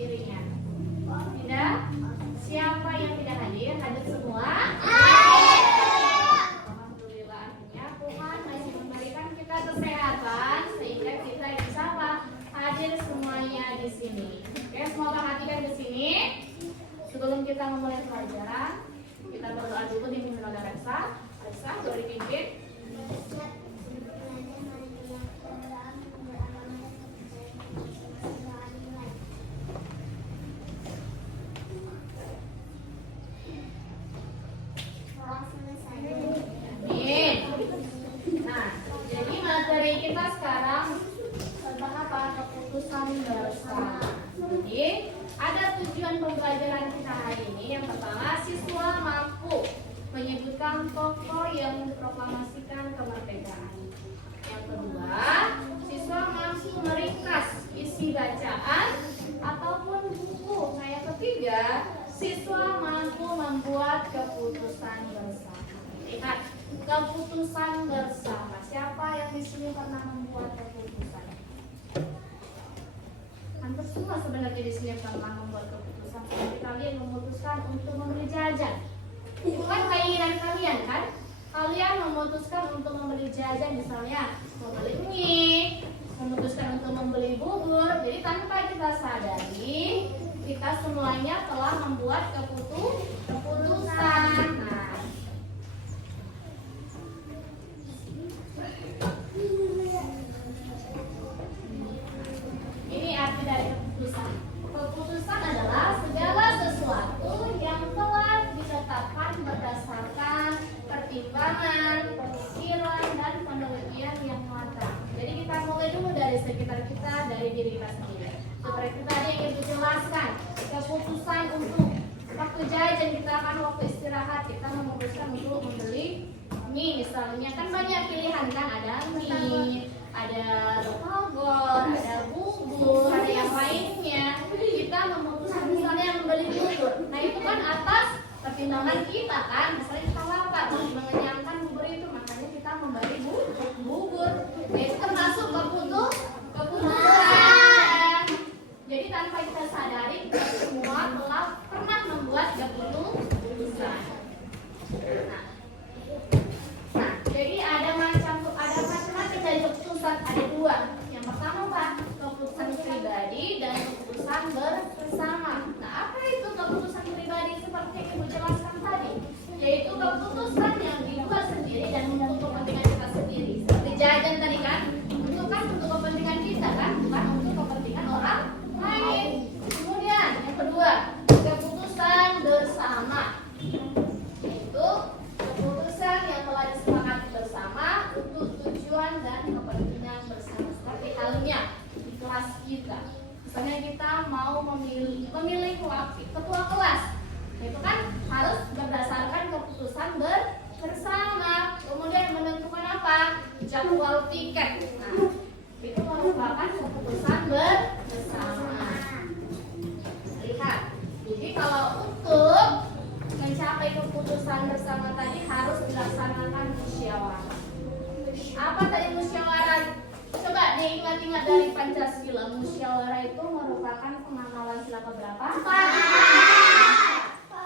kirinya. Tidak? Siapa yang tidak hadir? Hadir semua? Alhamdulillah, artinya Tuhan masih memberikan kita kesehatan sehingga kita bisa hadir semuanya di sini. Oke, semua perhatikan di sini. Sebelum kita memulai pelajaran, kita berdoa dulu di saudara Reksa. Reksa, boleh dipimpin. Kita sekarang tentang apa? Keputusan bersama. Jadi ada tujuan pembelajaran kita hari ini. Yang pertama, siswa mampu menyebutkan tokoh yang memproklamasikan kemerdekaan. Yang kedua, siswa mampu meringkas isi bacaan ataupun buku. Nah, yang ketiga, siswa mampu membuat keputusan bersama. Lihat, keputusan bersama. Siapa yang di sini pernah membuat keputusan? Hampir semua sebenarnya di sini pernah membuat keputusan. Seperti kalian memutuskan untuk membeli jajan. Itu kan keinginan kalian kan? Kalian memutuskan untuk membeli jajan, misalnya membeli mie, memutuskan untuk membeli bubur. Jadi tanpa kita sadari, kita semuanya telah membuat keputusan. Nah, ini arti dari keputusan. Keputusan adalah segala sesuatu yang telah ditetapkan berdasarkan pertimbangan, pemikiran, dan penelitian yang matang. Jadi kita mulai dulu dari sekitar kita, dari diri kita sendiri. Seperti tadi yang ibu jelaskan, keputusan untuk waktu jajan kita kan, waktu istirahat kita memutuskan untuk membeli mie misalnya, kan banyak pilihan kan, ada mie, ada batagor, ada bubur, ada yang lainnya. Kita memutuskan misalnya membeli bubur. Nah itu kan atas pertimbangan kita kan, misalnya kita lapar, mengenyangkan bubur itu, makanya kita membeli bubur. Nah itu termasuk keputusan. Jadi tanpa kita sadari, kita semua telah pernah membuat keputusan. Nah, jadi ada macam-macam dari keputusan, ada dua. Yang pertama apa? Keputusan pribadi dan keputusan bersama. Nah, apa itu keputusan pribadi seperti yang ibu jelaskan tadi? Yaitu keputusan yang dibuat sendiri dan untuk kepentingan kita sendiri. Seperti jajan tadi kan, itu kan untuk kepentingan kita kan, bukan untuk kepentingan orang lain. Kemudian yang kedua, keputusan bersama. Yaitu keputusan yang telah disepakati bersama untuk tujuan dan kepentingan bersama. Seperti halnya di kelas kita, misalnya kita mau memilih ketua kelas, itu kan harus berdasarkan keputusan bersama. Kemudian menentukan apa? Jadwal tiket. Nah, itu merupakan keputusan bersama. Lihat, jadi kalau untuk mencapai keputusan bersama tadi harus dilaksanakan musyawarah. Apa tadi musyawarah? Coba diingat-ingat dari Pancasila. Musyawarah itu merupakan pengamalan sila keberapa?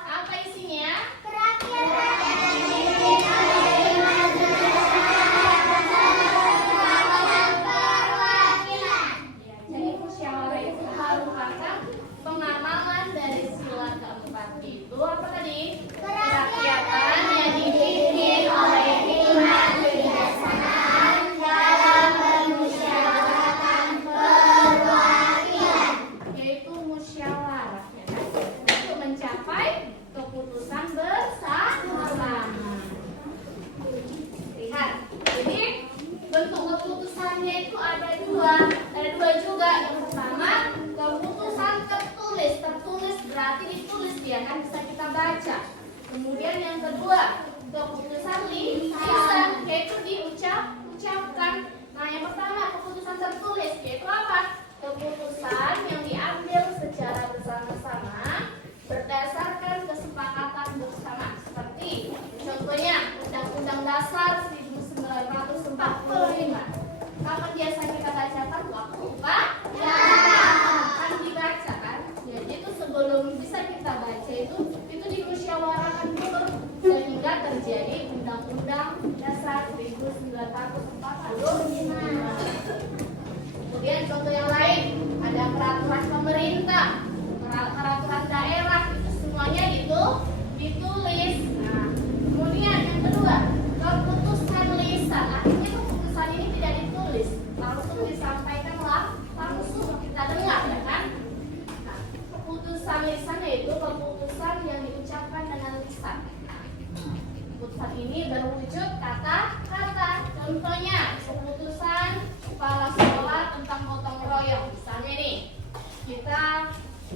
Apa isinya? Jadi musyawarah itu merupakan pengamalan dari sila keempat. Itu apa tadi? Kerakyatan yang dipimpin oleh hikmat kebijaksanaan dalam permusyawaratan perwakilan, yaitu musyawarah, ya kan? Untuk mencapai keputusan bersama. Lihat, jadi bentuk keputusannya itu ada dua juga. Yang pertama, keputusan tertulis berarti ditulis, dia kan bisa kita baca. Kemudian yang kedua, keputusan lisan, yaitu diucapkan. Nah, yang pertama keputusan tertulis, yaitu apa? Keputusan yang diambil secara bersama-sama berdasarkan kesepakatan bersama. Seperti contohnya Undang-Undang Dasar 1945. Kapan biasa kita bacakan? Waktu upacara kan dibaca kan? peraturan pemerintah, peraturan daerah, itu semuanya ditulis. Nah, kemudian yang kedua, keputusan lisan. Akhirnya keputusan ini tidak ditulis, langsung disampaikan langsung kita dengar, ya kan? Nah, keputusan lisan yaitu keputusan yang diucapkan dengan lisan. Keputusan ini berwujud kata-kata. Contohnya, keputusan kepala sekolah tentang gotong royong. Misalnya nih, kita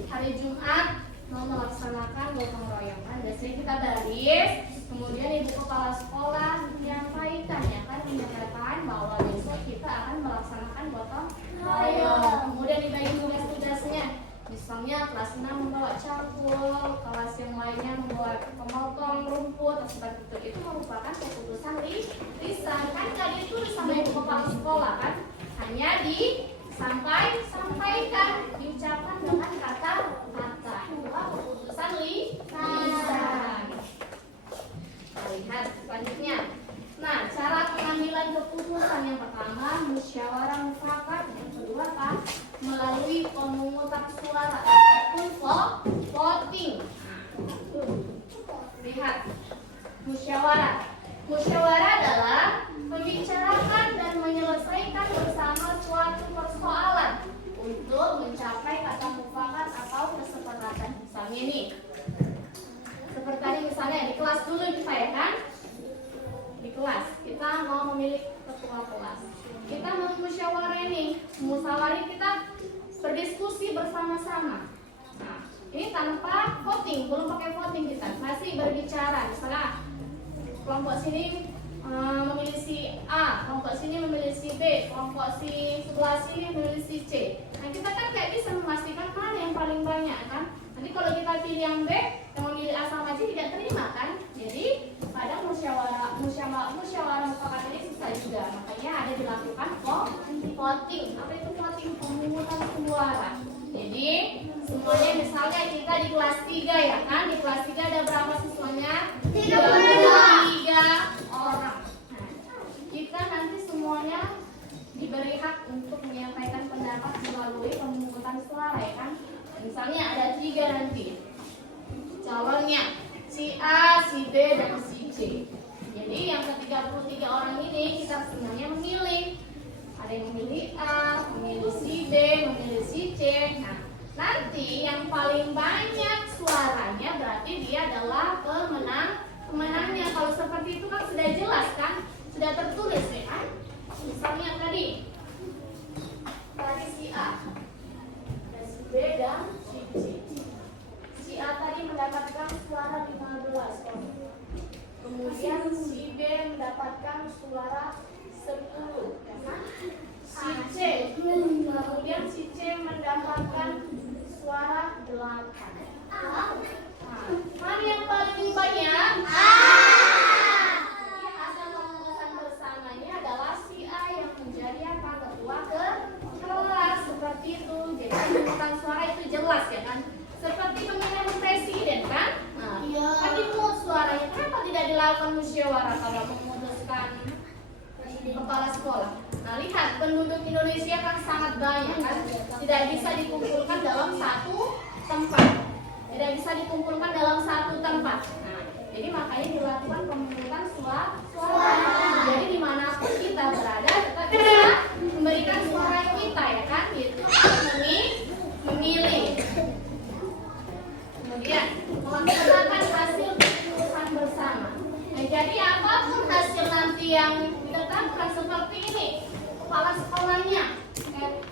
hari Jumat mau melaksanakan gotong royong, kan biasanya kita baris, kemudian ibu kepala sekolah menyampaikan, ya kan, menyatakan bahwa besok kita akan melaksanakan gotong royong. Kemudian dibagi tugas-tugasnya, misalnya kelas 6 membawa cangkul, kelas yang lainnya membawa pemotong rumput, seperti itu merupakan keputusan lisan, kan gak ditulis sama ibu kepala sekolah, kan hanya disampaikan, diucapkan dengan kata-kata. Itulah keputusan lisan. Kita lihat selanjutnya. Nah, cara pengambilan keputusan yang pertama musyawarah mufakat, yang kedua apa? Melalui pemungutan suara ataupun voting. Lihat musyawarah. Musyawarah adalah membicarakan dan menyelesaikan bersama suatu persoalan untuk mencapai kata mufakat atau kesepakatan. Misalnya ini, seperti tadi misalnya di kelas dulu kita, ya kan? Di kelas kita mau memilih ketua kelas, kita mau musyawarah ini, musyawarah kita berdiskusi bersama-sama. Nah, ini tanpa voting, belum pakai voting, kita masih berbicara. Misalnya kelompok sini memilih si A, kelompok sini memilih si B, kelompok si sebelah sini memilih si C. Nah, kita kan kayak bisa memastikan mana yang paling banyak, kan? Nanti kalau kita pilih yang B, yang memilih A sama C tidak terima, kan? Jadi pada musyawarah mufakat ini susah juga, makanya ada dilakukan voting. Apa itu voting? Pemungutan suara. Jadi semuanya, misalnya kita di kelas 3, ya kan? Di kelas 3 ada berapa siswanya? 33 orang. Nah, kita nanti semuanya diberi hak untuk menyampaikan pendapat melalui pemungutan suara, ya kan? Misalnya ada 3 nanti calonnya, si A, si B, dan si C. Jadi yang ke-33 orang ini kita sebenarnya memilih. Ada yang memilih A, memilih si B, memilih si C. Nah, nanti yang paling banyak suaranya berarti dia adalah pemenangnya. Kalau seperti itu kan sudah jelas, kan? Sudah tertulis, ya kan? Misalnya tadi si A, dan si B, dan si C. Si A tadi mendapatkan suara 15 orang. Kemudian si B mendapatkan suara 10, ya kan? Si C, kemudian si C mendapatkan suara 8. Mana yang paling banyak? Jadi hasil keputusan bersamanya adalah si A yang menjadi apa? Ketua kelas, seperti itu. Jadi pemungutan suara itu jelas, ya kan? Seperti pemilihan presiden, kan? Nah, kan dipungut suaranya. Kenapa tidak dilakukan musyawarah kalau memutuskan kepala sekolah? Nah, lihat, penduduk Indonesia kan sangat banyak, kan? Tidak bisa dikumpulkan dalam satu tempat. Tidak bisa dikumpulkan dalam satu tempat. Nah, jadi makanya dilakukan pemungutan suara. Jadi dimanapun kita berada, kita bisa memberikan suara kita, ya kan? Gitu. Memilih. Kemudian melaksanakan hasil keputusan bersama. Nah, jadi apapun hasil nanti yang ditetapkan seperti ini, kepala sekolahnya,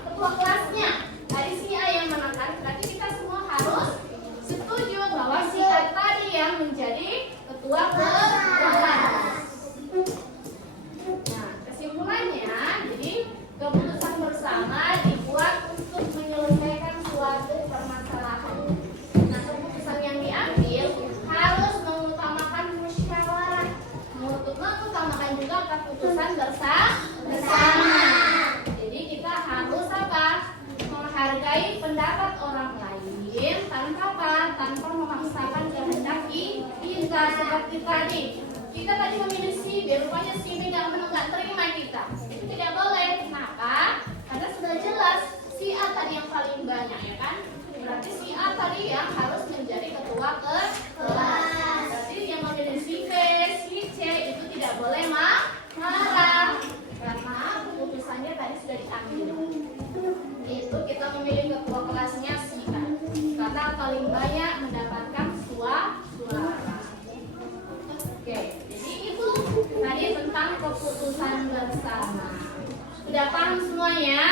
ketua kelasnya, dari si A yang menangkan, berarti kita semua harus setuju bahwa si A tadi yang menjadi ketua kelas. Nah, kesimpulannya, jadi keputusan bersama dibuat untuk menyelesaikan suatu permasalahan. Nah, keputusan yang diambil harus mengutamakan musyawarah, mengutamakan juga keputusan bersama. Jadi kita harus apa? Menghargai pendapat orang lain tanpa apa? Tanpa memaksakan kehendak kita. Seperti tadi, kita tadi memilih si B, rupanya si B nggak terima kita. Itu tidak boleh. Kenapa? Karena sudah jelas si A tadi tadi yang paling banyak ya kan? Berarti si A tadi yang harus menjadi ketua kelas. Berarti yang memilih si B, si C itu tidak boleh marah karena keputusannya tadi sudah diambil. Itu kita memilih ketua kelasnya si A karena paling banyak mendapatkan suara. Oke, jadi itu tadi tentang keputusan bersama. Sudah paham semuanya?